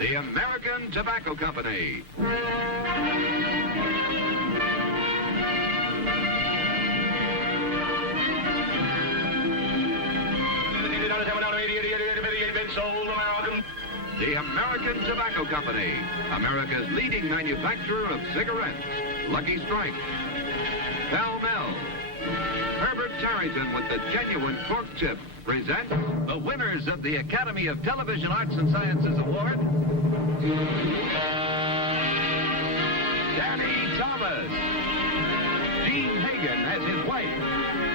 The American Tobacco Company. The American Tobacco Company, America's leading manufacturer of cigarettes. Lucky Strike, Pall-Mall. Herbert Tarrington with the genuine cork tip presents the winners of the Academy of Television Arts and Sciences Award. Danny Thomas. Gene Hagen as his wife,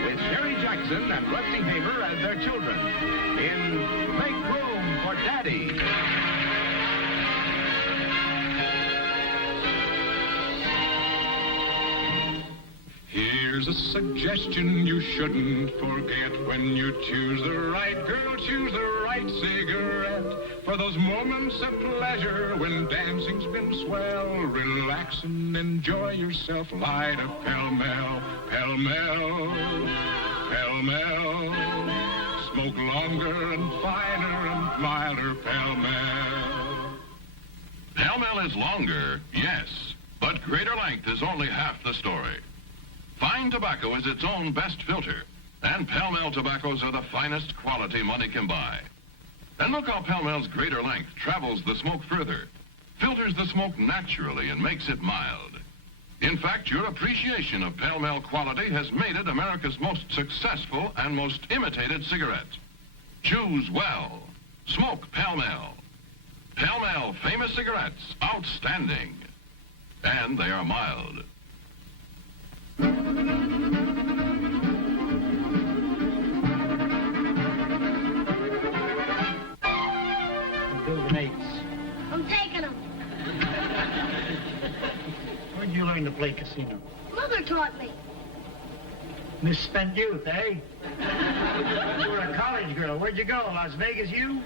with Sherry Jackson and Rusty Hamer as their children, in Make Room for Daddy. Here's a suggestion you shouldn't forget. When you choose the right girl, choose the right cigarette. For those moments of pleasure when dancing's been swell, relax and enjoy yourself. Light a Pall-Mall, Pall-Mall, Pall-Mall. Smoke longer and finer and milder, Pall-Mall. Pall-Mall is longer, yes, but greater length is only half the story. Fine tobacco is its own best filter, and Pall-Mall tobaccos are the finest quality money can buy. And look how Pall-Mall's greater length travels the smoke further, filters the smoke naturally and makes it mild. In fact, your appreciation of Pall-Mall quality has made it America's most successful and most imitated cigarette. Choose well. Smoke Pall-Mall. Pall-Mall famous cigarettes, outstanding. And they are mild. Building eights. I'm taking them. Where'd you learn to play casino? Mother taught me. Misspent youth, eh? You were a college girl. Where'd you go? Las Vegas, you?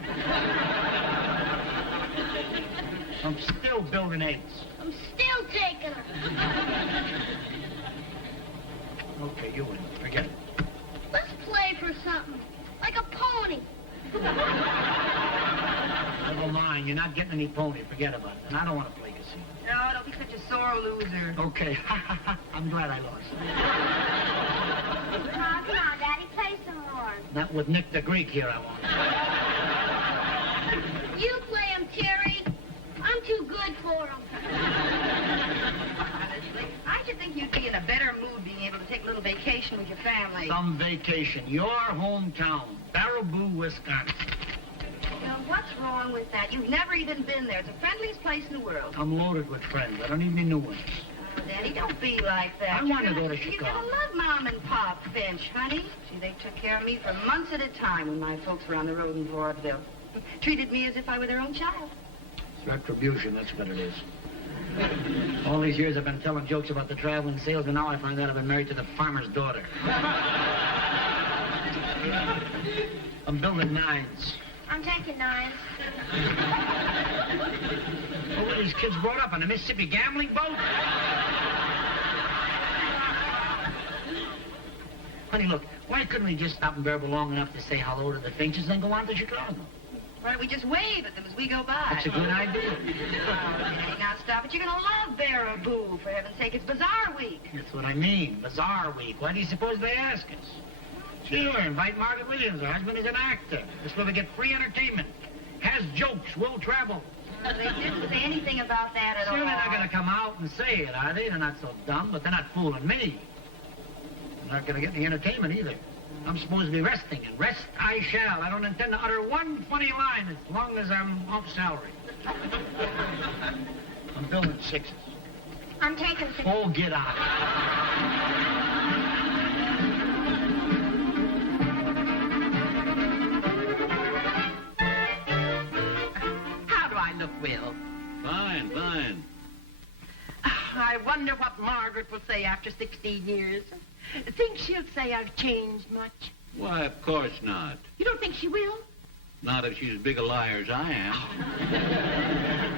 I'm still building eights. I'm still taking her. Okay, you win. Forget it. Let's play for something. Like a pony. Never mind. You're not getting any pony. Forget about it. And I don't want to play casino. No, don't be such a sore loser. Okay. I'm glad I lost. Come on, Daddy. Play some more. Not with Nick the Greek here, I won't. You play him, Terry. I'm too good for him. Honestly, I should think you'd be in a better mood being able to take a little vacation with your family. Some vacation. Your hometown. Baraboo, Wisconsin. Now, what's wrong with that? You've never even been there. It's the friendliest place in the world. I'm loaded with friends. I don't need any new ones. Oh, Daddy, don't be like that. I want to go to You're Chicago. gonna love Mom and Pop Finch, honey. See, they took care of me for months at a time when my folks were on the road in Vaudeville. Treated me as if I were their own child. It's retribution, that's what it is. All these years I've been telling jokes about the traveling sales, and now I find out I've been married to the farmer's daughter. I'm building nines. I'm taking 9. What were these kids brought up on a Mississippi gambling boat? Honey, look, why couldn't we just stop in Baraboo long enough to say hello to the Finches and then go on to Chicago? Why don't we just wave at them as we go by? That's a good idea. Hey, now stop it. You're gonna love Baraboo, for heaven's sake. It's Bazaar Week. That's what I mean, Bazaar Week. Why do you suppose they ask us? Sure, invite Margaret Williams. Her husband is an actor. This way we get free entertainment. Has jokes, will travel. They didn't say anything about that at all. Sure, they're not going to come out and say it, are they? They're not so dumb, but they're not fooling me. They're not going to get any entertainment either. I'm supposed to be resting, and rest I shall. I don't intend to utter one funny line as long as I'm off salary. I'm building 6s. I'm taking 6. Oh, get out. Look, Will. Fine, fine. I wonder what Margaret will say after 16 years. Think she'll say I've changed much? Why, of course not. You don't think she will? Not if she's as big a liar as I am.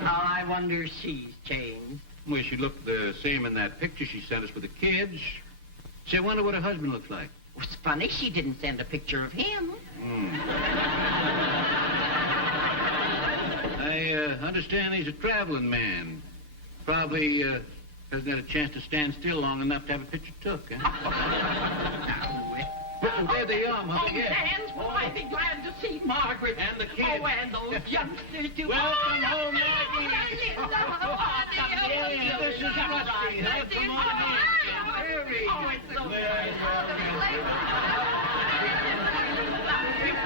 Oh, I wonder if she's changed. Well, she looked the same in that picture she sent us with the kids. Say, I wonder what her husband looks like. It's funny she didn't send a picture of him. I understand he's a traveling man. Probably hasn't had a chance to stand still long enough to have a picture took, huh? Well, there they are, Mother. Oh, Hans, will I be glad to see Margaret. And the kids. Oh, and those youngsters, too. Welcome home, Maggie. Yeah, this is Rusty. Come on in. Harry. Oh, it's so Well,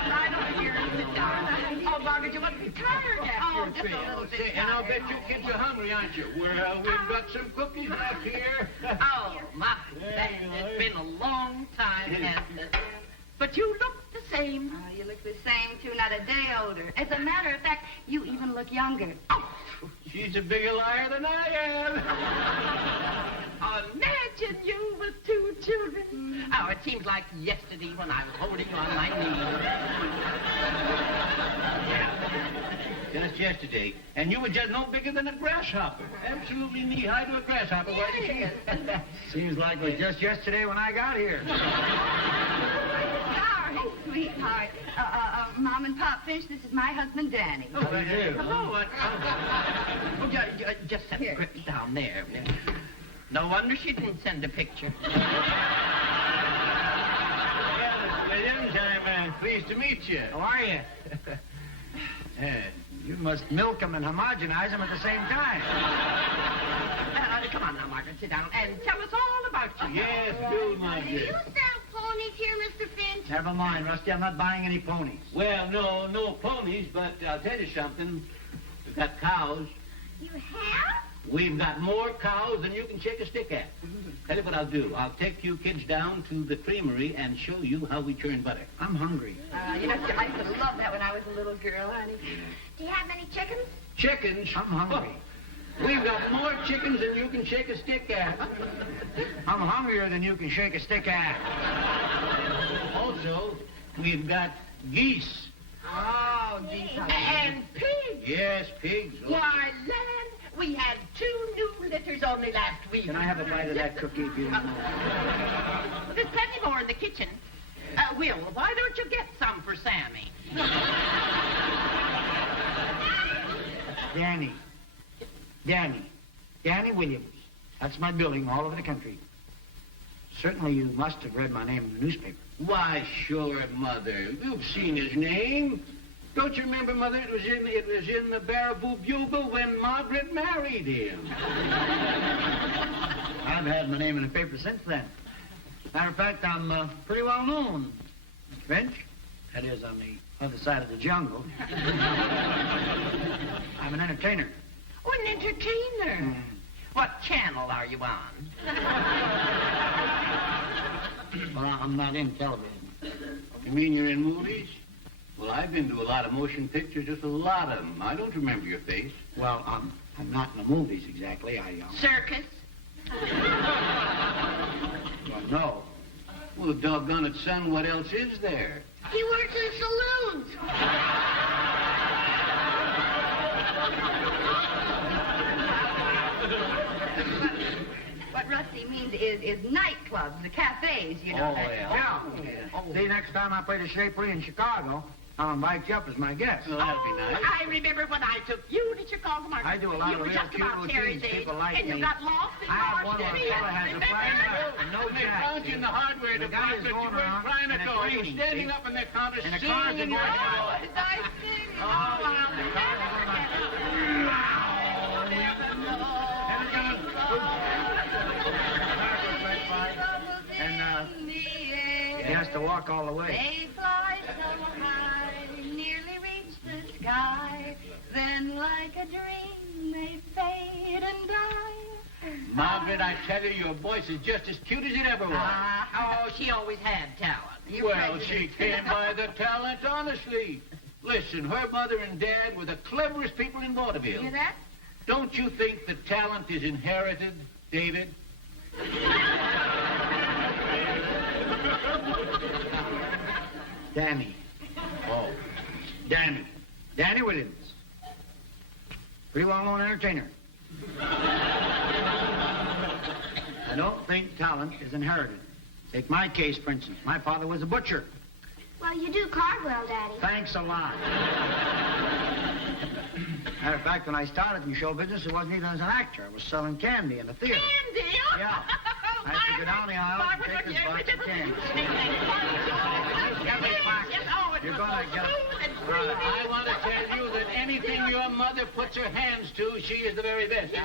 right over here and sit down. Oh, Margaret, you must be tired after just a little bit. And I'll bet you kids are hungry, aren't you? Well, we've got some cookies left here. Oh, my, it's been a long time, hasn't it? But you look the same. Oh, you look the same, too, not a day older. As a matter of fact, you even look younger. Oh, She's a bigger liar than I am. imagine you with two children. Oh, it seems like yesterday when I was holding you on my knee. Just yesterday. And you were just no bigger than a grasshopper. Absolutely knee-high to a grasshopper, wasn't she? Seems like it was just yesterday when I got here. Sorry, sweetheart. Mom and Pop Finch, this is my husband, Danny. How do you do? Hello. Just set the grip down there. No wonder she didn't send a picture. I'm pleased to meet you. How are you? You must milk them and homogenize them at the same time. Come on now, Margaret, sit down and tell us all about you. Yes, do, my Do you dear. sell ponies here, Mr. Finch? Never mind, Rusty. I'm not buying any ponies. Well, no ponies, but I'll tell you something. We've got cows. You have? We've got more cows than you can shake a stick at. Tell you what I'll do. I'll take you kids down to the creamery and show you how we churn butter. I'm hungry. I used to love that when I was a little girl, honey. Do you have any chickens? Chickens? I'm hungry. Oh, we've got more chickens than you can shake a stick at. I'm hungrier than you can shake a stick at. Also, we've got geese. Oh, geez. And pigs. Yes, pigs. Oh. Why, land, we had 2 new litters only last week. Can I have a bite of that cookie if you don't mind? There's plenty more in the kitchen. Will, why don't you get some for Sammy? Danny Williams. That's my building all over the country. Certainly you must have read my name in the newspaper. Why, sure, Mother. You've seen his name. Don't you remember, Mother? It was in the Baraboo Bugle when Margaret married him. I've had my name in the paper since then. Matter of fact, I'm pretty well known, Mr. Finch. That is, on the other side of the jungle. I'm an entertainer. Oh, an entertainer. What channel are you on? Well, I'm not in television. You mean you're in movies? Well, I've been to a lot of motion pictures, just a lot of them. I don't remember your face. Well, I'm not in the movies exactly. Circus? Well, no. Well, doggone it, son, what else is there? He works in saloons. What Rusty means is nightclubs, the cafes, you know. Yeah. See, next time I play the Shapley in Chicago, I'll invite you up as my guest. Well, that'd be nice. I remember when I took you to Chicago Market. I do a lot you of were real just cute about routines. Terry's age, People like and me. you got lost in I have one Washington. where a fella has a flying whip and no They jack. found you in the hardware The guy is department. You going were around trying to and it's go. You were raining, standing see? up in their counter And the singing. cars are and going you're- by. Nice thing. And he has to walk all the way. They fly so high, nearly reach the sky. Then, like a dream, they fade and die. Margaret, I tell you, your voice is just as cute as it ever was. Oh, she always had talent. Well, she came by the talent, honestly. Listen, her mother and dad were the cleverest people in vaudeville. Hear that? Don't you think that talent is inherited, David? Danny. Oh. Danny Williams. Pretty well-known entertainer. I don't think talent is inherited. Take my case, for instance. My father was a butcher. Well, you do carve well, Daddy. Thanks a lot. Matter of fact, when I started in show business, it wasn't even as an actor. I was selling candy in the theater. Candy? Yeah. I had to go down the aisle and take this box of candy. You're gonna get it. I want to tell you that anything your mother puts her hands to, she is the very best.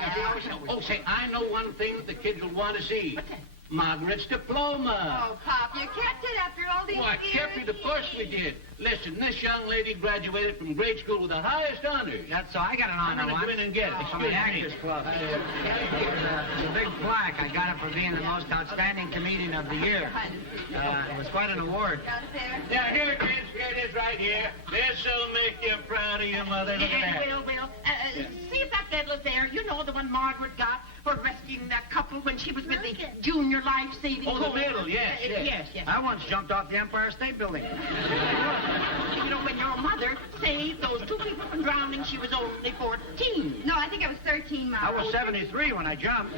Oh, say, I know one thing that the kids will want to see. What's that? Margaret's diploma. Oh, Pop, you kept it after all these Oh, I years. kept it. Of course we did. Listen, this young lady graduated from grade school with the highest honors. That's so I got an I'm honor going to once. go in and get it. From Excuse the me. Actors Club. It's a big plaque. I got it for being the most outstanding comedian of the year. It was quite an award. Got it there? Yeah, here it is. Here it is right here. This'll make you proud of your mother. Look at that. Will, see if that medal's there. You know, the one Margaret got for rescuing that couple when she was with the Junior Life Saving Oh, the Corps. medal, yes, yes. Yes. I once jumped off the Empire State Building. You know, when your mother saved those two people from drowning, she was only 14. No, I think I was 13, Mom. I was 73 when I jumped.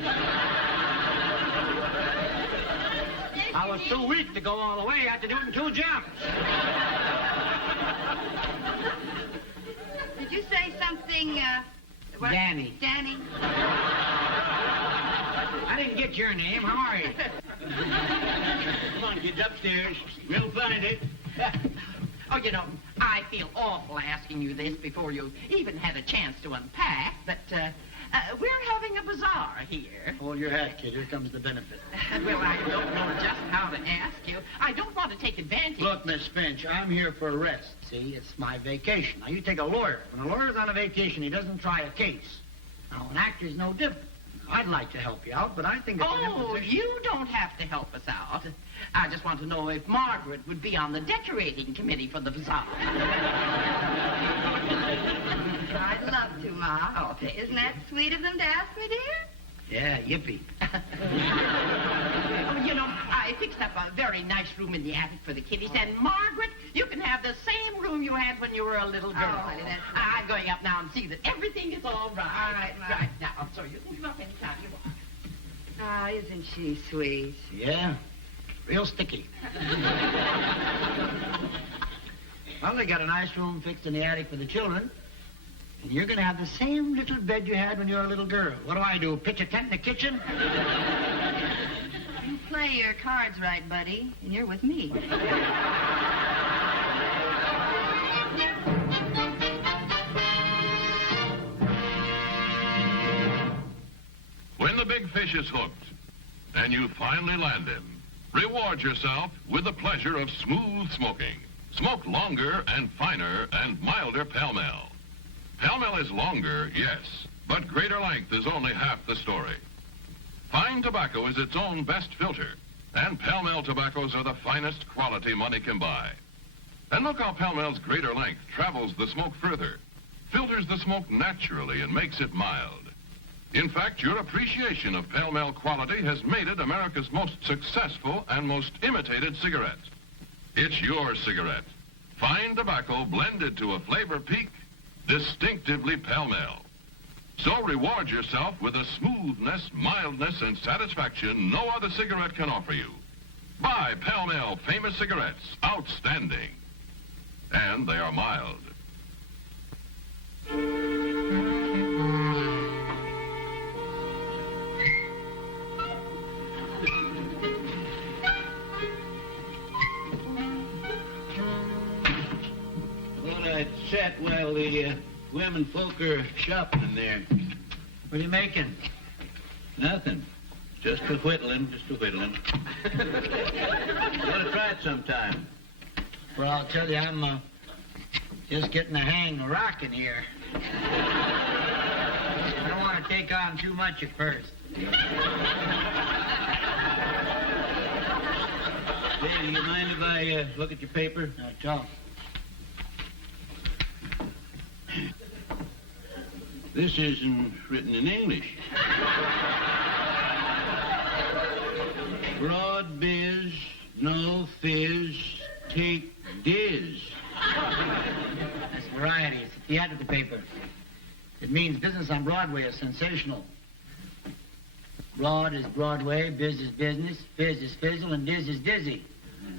I was too weak to go all the way. I had to do it in 2 jumps. Did you say something, what? Danny. Danny? I didn't get your name. How are you? Come on, kids, upstairs. We'll find it. Oh, you know, I feel awful asking you this before you even had a chance to unpack, but we're having a bazaar here. Hold your hat, kid. Here comes the benefit. Well, I don't know just how to ask you. I don't want to take advantage. Look, Miss Finch, I'm here for a rest. See, it's my vacation. Now, you take a lawyer. When a lawyer's on a vacation, he doesn't try a case. Now, an actor's no different. I'd like to help you out, but I think... Oh, you don't have to help us out. I just want to know if Margaret would be on the decorating committee for the bazaar. I'd love to, Ma. Oh, thank Isn't that sweet of them to ask me, dear? Yeah, yippee. Oh, you know, I fixed up a very nice room in the attic for the kiddies, and Margaret, you can have the same room you had when you were a little girl. Oh, honey, that's nice. I'm going up now and see that everything is all right. All right, Ma. Right, now, so you can come up anytime you want. Oh, isn't she sweet? Yeah, real sticky. Well, they got a nice room fixed in the attic for the children. And you're going to have the same little bed you had when you were a little girl. What do? Pitch a tent in the kitchen? You play your cards right, buddy, and you're with me. When the big fish is hooked and you finally land him, reward yourself with the pleasure of smooth smoking. Smoke longer and finer and milder Pall Mall. Pall Mall is longer, yes, but greater length is only half the story. Fine tobacco is its own best filter, and Pall Mall tobaccos are the finest quality money can buy. And look how Pall Mall's greater length travels the smoke further, filters the smoke naturally and makes it mild. In fact, your appreciation of Pall Mall quality has made it America's most successful and most imitated cigarette. It's your cigarette. Fine tobacco blended to a flavor peak, distinctively Pall Mall. So reward yourself with a smoothness, mildness, and satisfaction no other cigarette can offer you. Buy Pall Mall famous cigarettes, outstanding. And they are mild. Thought I'd sit while the women folk are shopping in there. What are you making? Nothing. Just a whittling, just a whittling. You want to try it sometime? Well, I'll tell you, I'm just getting the hang of rocking here. I don't want to take on too much at first. Hey, do you mind if I look at your paper? That's all. This isn't written in English. Broad biz, no fizz, take diz. That's variety. It's a theatrical paper. It means business on Broadway is sensational. Broad is Broadway, biz is business, fizz is fizzle, and diz is dizzy.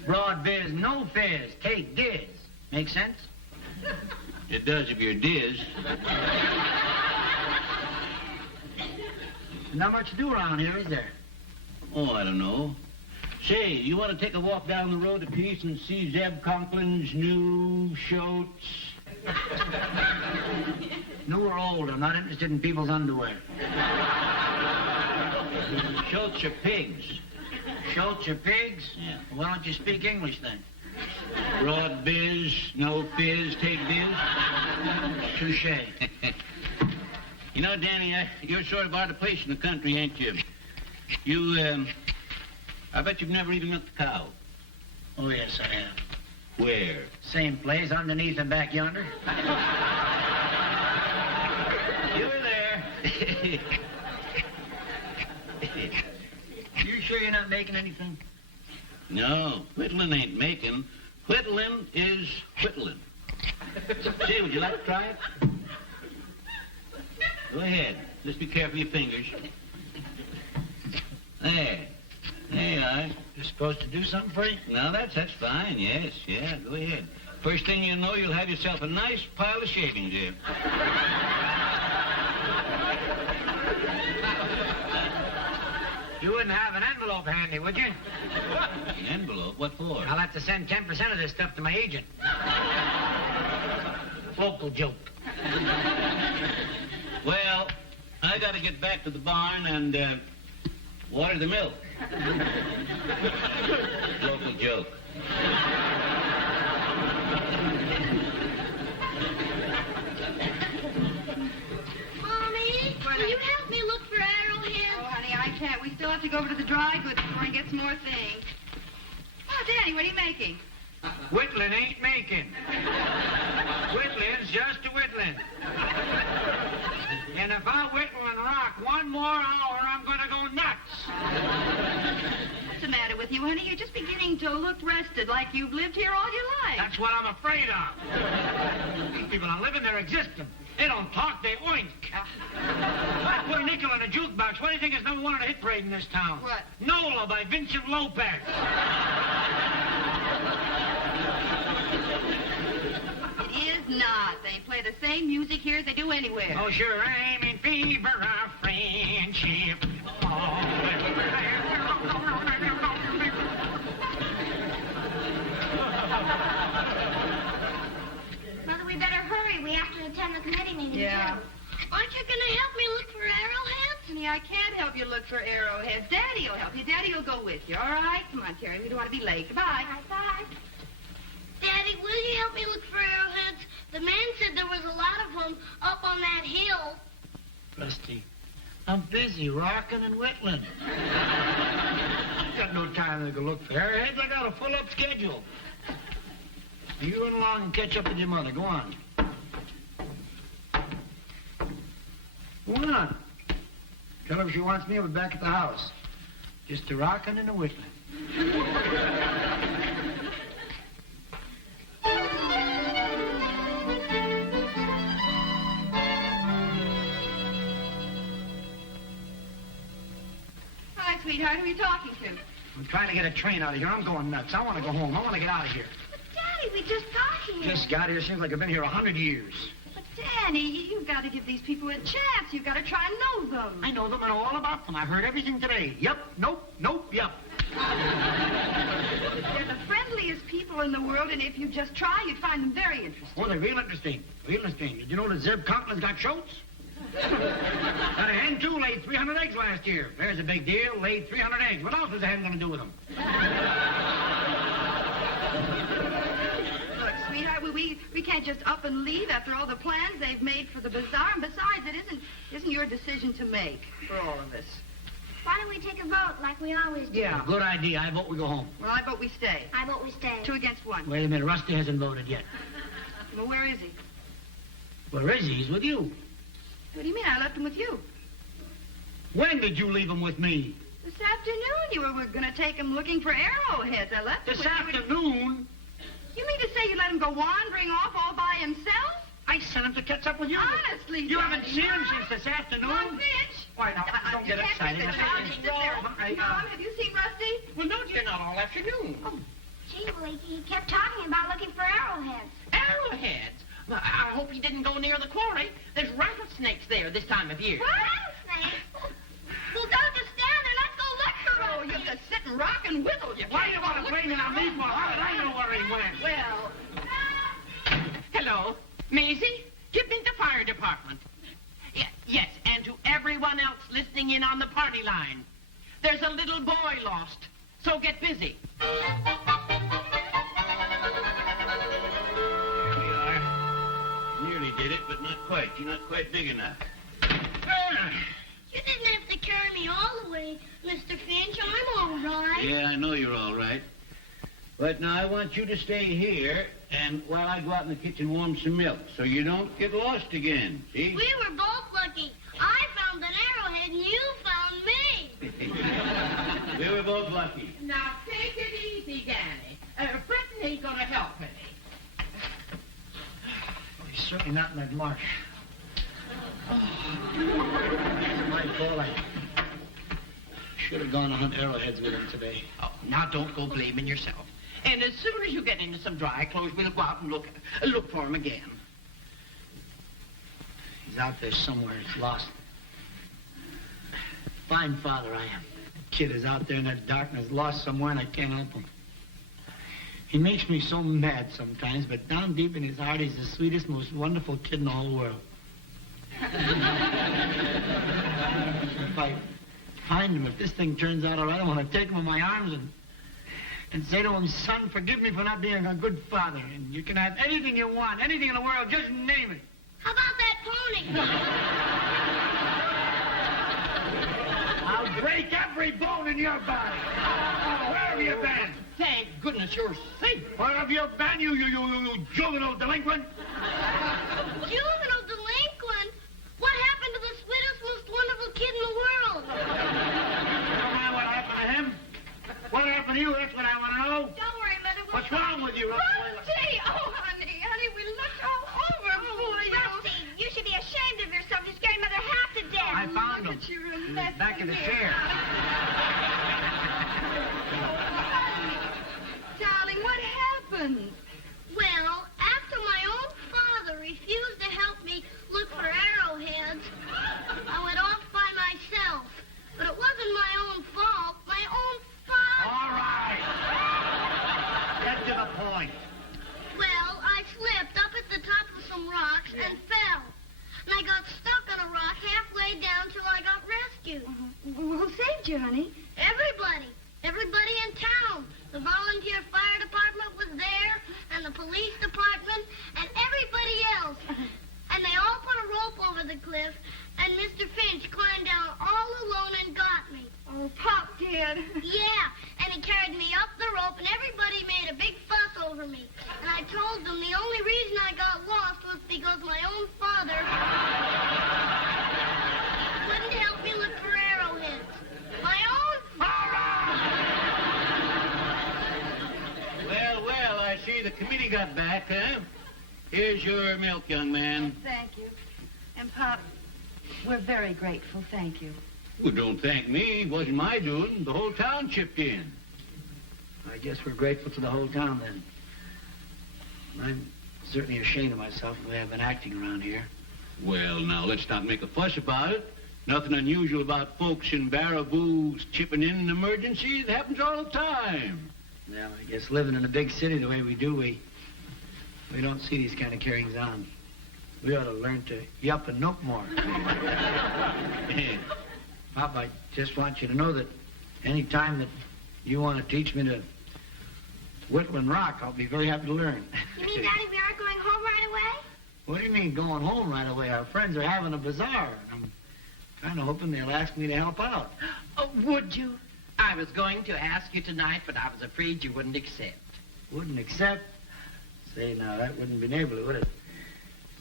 Broad biz, no fizz, take diz. Make sense? It does if you're Diz. Not much to do around here, is there? Oh, I don't know. Say, you want to take a walk down the road to Peace and see Zeb Conklin's new Schultz? New or old, I'm not interested in people's underwear. Schultz are pigs. Schultz or pigs? Yeah. Why don't you speak English then? Broad biz, no fizz, take biz. Touche. You know, Danny, you're sort of out of place in the country, ain't you? You, I bet you've never even looked a cow. Oh, yes, I have. Where? Same place, underneath and back yonder. You were there. You sure you're not making anything? No, whittling ain't making. Whittling is whittling. Say, would you like to try it? Go ahead. Just be careful of your fingers. There. There you are. You're supposed to do something for you? Now, that's fine. Yes, yeah, go ahead. First thing you know, you'll have yourself a nice pile of shavings here. You wouldn't have an envelope handy, would you? An envelope? What for? I'll have to send 10% of this stuff to my agent. Local joke. Well, I gotta get back to the barn and, water the milk. Local joke. Mommy, will you help me look for arrowheads? Oh, honey, I can't. We still have to go over to the dry goods store and get some more things. Oh, Danny, what are you making? Whittling ain't making. Whittling's just a whittling. And if I whittle and rock one more hour, I'm going to go nuts. What's the matter with you, honey? You're just beginning to look rested, like you've lived here all your life. That's what I'm afraid of. These people are living their existence. They don't talk, they oink. I put a nickel in a jukebox. What do you think is number one on the hit parade in this town? What? Nola by Vincent Lopez. It is not. They play the same music here as they do anywhere. Oh, sure, I'm in fever of friendship. Mother, we better hurry. We have to attend the committee meeting, Yeah. too. Aren't you going to help me look for arrowheads? Honey, I can't help you look for arrowheads. Daddy will help you. Daddy will go with you, all right? Come on, Terry. We don't want to be late. Goodbye. Bye. Daddy, will you help me look for arrowheads? The man said there was a lot of them up on that hill. Rusty, I'm busy rocking and whittling. I've got no time to go look for arrowheads. I got a full-up schedule. You run along and catch up with your mother. Go on. Go on. Tell her if she wants me, I'll be back at the house. Just a rocking and a whittling. Hi, sweetheart. Who are you talking to? I'm trying to get a train out of here. I'm going nuts. I want to go home. I want to get out of here. But, Daddy, we just got here. Just got here. Seems like I've been here 100 years. But, Danny, you've got to give these people a chance. You've got to try and know them. I know them. I know all about them. I heard everything today. Yep, nope, nope, yep. They're the friendliest people in the world, and if you just try, you'd find them very interesting. Oh, they're real interesting. Real interesting. Did you know that Zeb Conklin's got Schultz? And a hen, too, laid 300 eggs last year. There's a big deal. Laid 300 eggs. What else was the hen going to do with them? Look, sweetheart, we can't just up and leave after all the plans they've made for the bazaar. And besides, it isn't your decision to make for all of us. Why don't we take a vote like we always do? Yeah, good idea. I vote we go home. Well, I vote we stay. I vote we stay. 2 against 1. Wait a minute. Rusty hasn't voted yet. Well, where is he? Where is he? He's with you. What do you mean? I left him with you. When did you leave him with me? This afternoon, you were going to take him looking for arrowheads. I left him This with afternoon? You mean to say you let him go wandering off all by himself? I sent him to catch up with you. Honestly, You haven't Daddy, seen him no. since this afternoon? One bitch. Why, now, don't get You can't excited. take the child. Just sit there. Mom, have you seen Rusty? Well, no, dear, not all afternoon. Gee, well, he kept talking about looking for arrowheads. Arrowheads? I hope he didn't go near the quarry. There's rattlesnakes there this time of year. Rattlesnakes? Well, don't just stand there. Let's go look for Oh, you rattlesnakes. just sit and rock and whittle. You Why do you want to blame it on me for? How did I know where he went? Well, hello, Maisie. Give me the fire department. Yes, and to everyone else listening in on the party line. There's a little boy lost, so get busy. Here we are. Nearly did it, but not quite. You're not quite big enough. You didn't have to carry me all the way, Mr. Finch. I'm all right. Yeah, I know you're all right. But now I want you to stay here, and while I go out in the kitchen warm some milk, so you don't get lost again, see? We were both lucky. I found an arrowhead and you found me. We were both lucky. Now, take it easy, Danny. Britton ain't gonna help any. Oh, he's certainly not in that marsh. It's my fault. I should have gone to hunt arrowheads with him today. Oh, now don't go blaming yourself. And as soon as you get into some dry clothes, we'll go out and look for him again. He's out there somewhere. He's lost. Fine father I am. The kid is out there in that darkness, lost somewhere, and I can't help him. He makes me so mad sometimes, but down deep in his heart, he's the sweetest, most wonderful kid in the whole world. If I find him, if this thing turns out all right, I want to take him in my arms and say to him, son, forgive me for not being a good father. And you can have anything you want, anything in the world, just name it. How about that pony? I'll break every bone in your body. Where have you been? Thank goodness you're safe. Where have you been, you juvenile delinquent? Juvenile delinquent? What happened to the sweetest, most wonderful kid in the world? You don't know what happened to him? What happened to you? That's what I want to know. Don't worry, Mother. What's wrong with you? Rusty! Oh, honey, we looked all over for you. Rusty, you should be ashamed of yourself. You scared Mother half to death. I found him. You're a He was mess back in the again. chair. Darling, what happened? Well, after my own father refused to help me look for arrowheads, I went off by myself. But it wasn't my own fault. My own father. All right. Get to the point. Well, I slipped up at the top of some rocks and fell. And I got stuck on a rock halfway down till I got rescued. Who saved you, honey? Everybody. Everybody in town. The volunteer fire department was there, and the police department, and everybody else. And they all put a rope over the cliff, and Mr. Finch climbed down all alone and got me. Oh, Pop did. Yeah, and he carried me up the rope, and everybody made a big fuss over me. And I told them the only reason I got lost was because my own father wouldn't help me look for arrowheads. My own father! Well, I see the committee got back, huh? Here's your milk, young man. Thank you. And, Pop, we're very grateful. Thank you. Well, don't thank me. It wasn't my doing. The whole town chipped in. I guess we're grateful to the whole town, then. I'm certainly ashamed of myself the way I've been acting around here. Well, now, let's not make a fuss about it. Nothing unusual about folks in Baraboo's chipping in emergencies. It happens all the time. Well, I guess living in a big city the way we do, we don't see these kind of carryings on. We ought to learn to yup and nope more. Pop, I just want you to know that any time that you want to teach me to whittle and rock, I'll be very happy to learn. You mean, Daddy, we aren't going home right away? What do you mean going home right away? Our friends are having a bazaar. I'm kind of hoping they'll ask me to help out. Oh, would you? I was going to ask you tonight, but I was afraid you wouldn't accept. Wouldn't accept? Say, now, that wouldn't be neighborly, would it?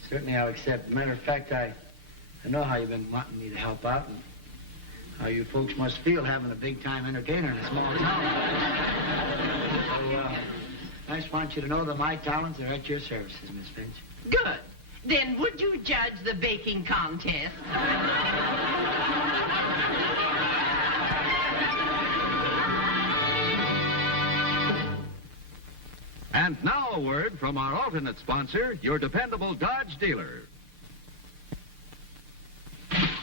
Certainly I'll accept. Matter of fact, I know how you've been wanting me to help out and how you folks must feel having a big-time entertainer in a small town. So, I just want you to know that my talents are at your services, Miss Finch. Good. Then would you judge the baking contest? And now a word from our alternate sponsor, your dependable Dodge dealer.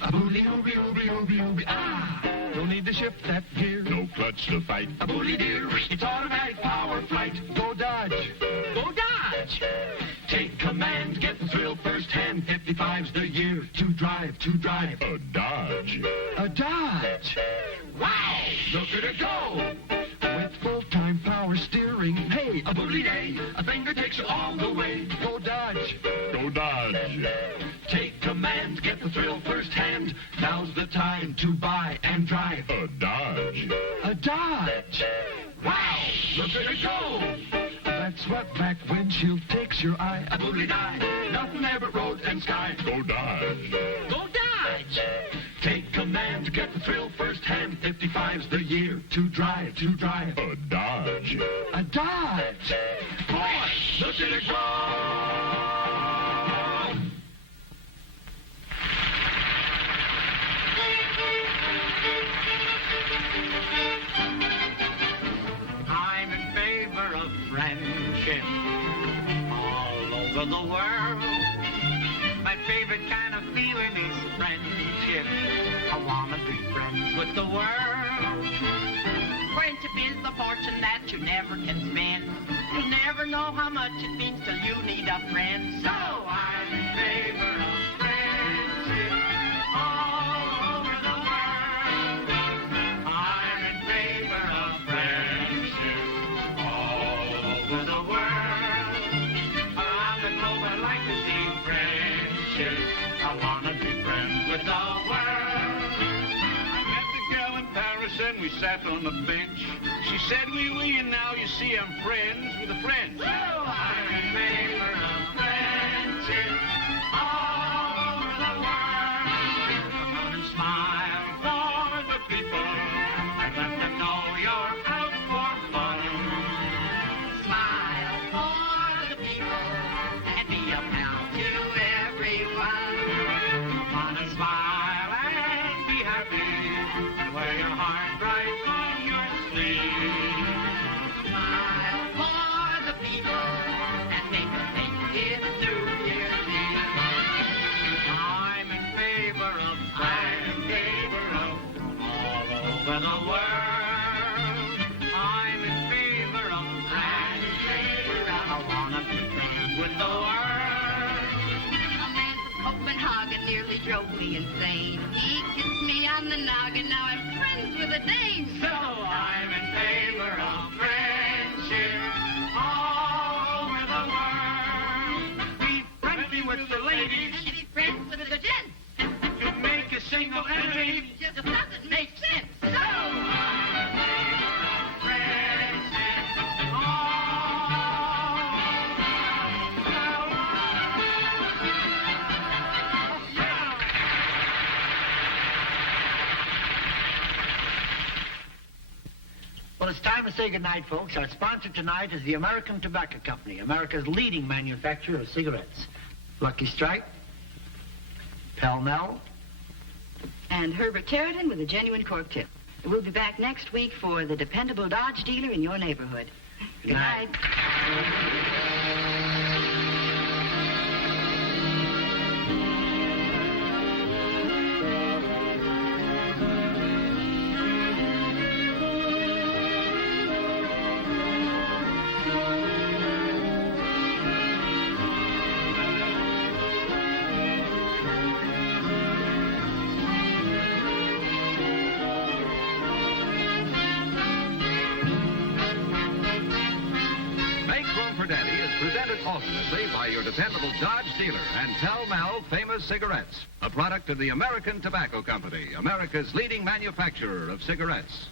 A booly ooby ooby ooby ooby ah! Don't need to shift that gear. No clutch to fight. A booly dear, it's automatic power flight. Go Dodge. Go Dodge. Take command, get the thrill firsthand. 55's the year to drive, to drive. A Dodge. A Dodge. Wow! Look at it go! With full-time power steering. Hey, a booly day. A finger takes you all the way. Go Dodge. Go Dodge. Take command, get the thrill firsthand. Now's the time to buy and drive. A Dodge. A Dodge. Wow! Look at it go! That's what back windshield takes your eye. A booly die. Nothing there but road and sky. Go Dodge. Go Dodge. Take command, get the thrill firsthand. 55's the year to drive, to drive. A Dodge. A Dodge. Boy, look at it go! I'm in favor of friendship all over the world. My favorite kind of feeling is friendship. I want to be friends with the world. Friendship is the fortune that you never can spend. You'll never know how much it means till you need a friend. So I'm in favor of friendship all over the world. I'm in favor of friendship all over the world. Around the globe I like to see friendship. I want to be friends with the world. I met the girl in Paris and we sat on the bench. She said, oui, and now you see I'm friends with a friend. So I'm in favor of friendship all over the world. Come on and smile for the people and let them know you're out for fun. Smile for the people and be a pal to everyone. Come on and smile and be happy. Wear your heart right on your sleeve. Smile for the people and make them think it through your teeth. I'm in favor of all over the world. I'm in favor of I wanna be friends with the world. A man from Copenhagen nearly drove me insane. He kissed me on the noggin, now I'm friends with a dame. So I'm in favor of friendship all over the world. Be friendly with the ladies. And be friends with the gents. You make a single enemy. Just doesn't make sense. So I'm in favor of friendship all over the world. Well, it's time to say goodnight, folks. Our sponsor tonight is the American Tobacco Company, America's leading manufacturer of cigarettes. Lucky Strike, Pall Mall, And Herbert Tarleton with a genuine cork tip. We'll be back next week for the dependable Dodge dealer in your neighborhood. Good night. Alternately by your dependable Dodge dealer and Pall Mall Famous Cigarettes, a product of the American Tobacco Company, America's leading manufacturer of cigarettes.